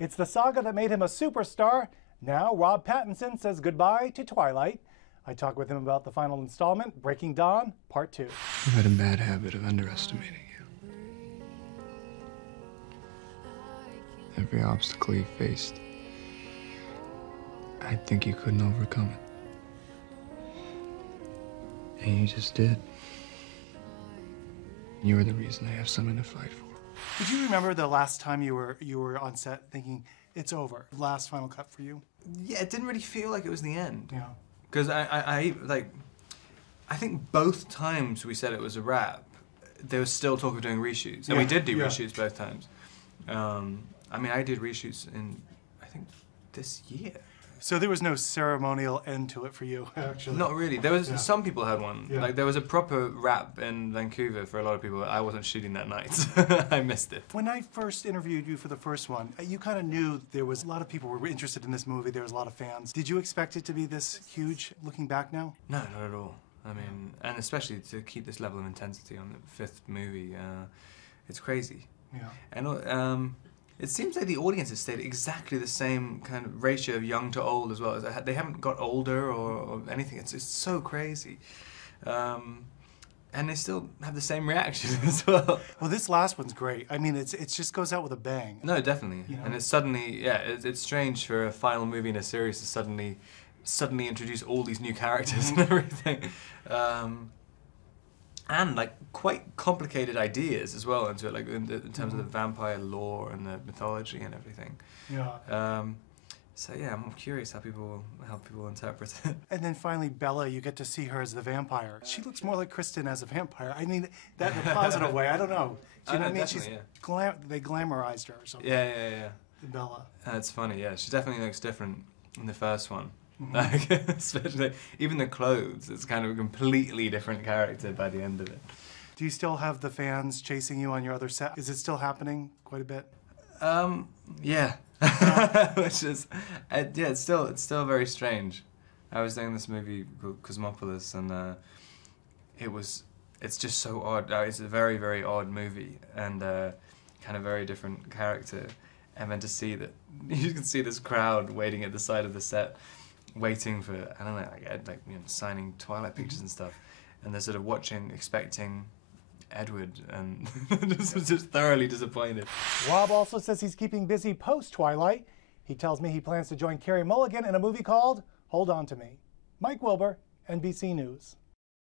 It's the saga that made him a superstar. Now Rob Pattinson says goodbye to Twilight. I talk with him about the final installment, Breaking Dawn, Part 2. I've had a bad habit of underestimating you. Every obstacle you faced, I think you couldn't overcome it. And you just did. You were the reason I have something to fight for. Did you remember the last time you were on set thinking, it's over, last final cut for you? Yeah, it didn't really feel like it was the end. Yeah. Because I think both times we said it was a wrap, there was still talk of doing reshoots. And we did do reshoots both times. I mean, I did reshoots in, I think, this year. So there was no ceremonial end to it for you, actually? Not really. There was some people had one. Yeah. Like there was a proper wrap in Vancouver for a lot of people. I wasn't shooting that night. I missed it. When I first interviewed you for the first one, you kind of knew there was a lot of people were interested in this movie. There was a lot of fans. Did you expect it to be this huge, looking back now? No, not at all. I mean, and especially to keep this level of intensity on the fifth movie, it's crazy. Yeah. And it seems like the audience has stayed exactly the same kind of ratio of young to old as well. They haven't got older or anything. It's so crazy. And they still have the same reaction as well. Well, this last one's great. I mean, it just goes out with a bang. No, definitely. You know? And it's suddenly, yeah, it's strange for a final movie in a series to suddenly introduce all these new characters and everything. And like quite complicated ideas as well into it, like in terms of the vampire lore and the mythology and everything. Yeah. So yeah, I'm curious how people interpret it. And then finally, Bella, you get to see her as the vampire. She looks more like Kristen as a vampire. I mean, that in a positive way. I don't know. Do you know what I mean? She's they glamorized her or something. Yeah. Bella. That's funny. Yeah, she definitely looks different in the first one. Like, especially even the clothes, it's kind of a completely different character by the end of it. Do you still have the fans chasing you on your other set? Is it still happening quite a bit? Yeah. Which is, yeah, it's still very strange. I was doing this movie called Cosmopolis, and it's just so odd. It's a very, very odd movie, and kind of very different character. And then to see that, you can see this crowd waiting at the side of the set, waiting for, I don't know, like you know, signing Twilight pictures and stuff, and they're sort of watching, expecting Edward, and just thoroughly disappointed. Rob also says he's keeping busy post-Twilight. He tells me he plans to join Carey Mulligan in a movie called Hold On To Me. Mike Wilbur, NBC News.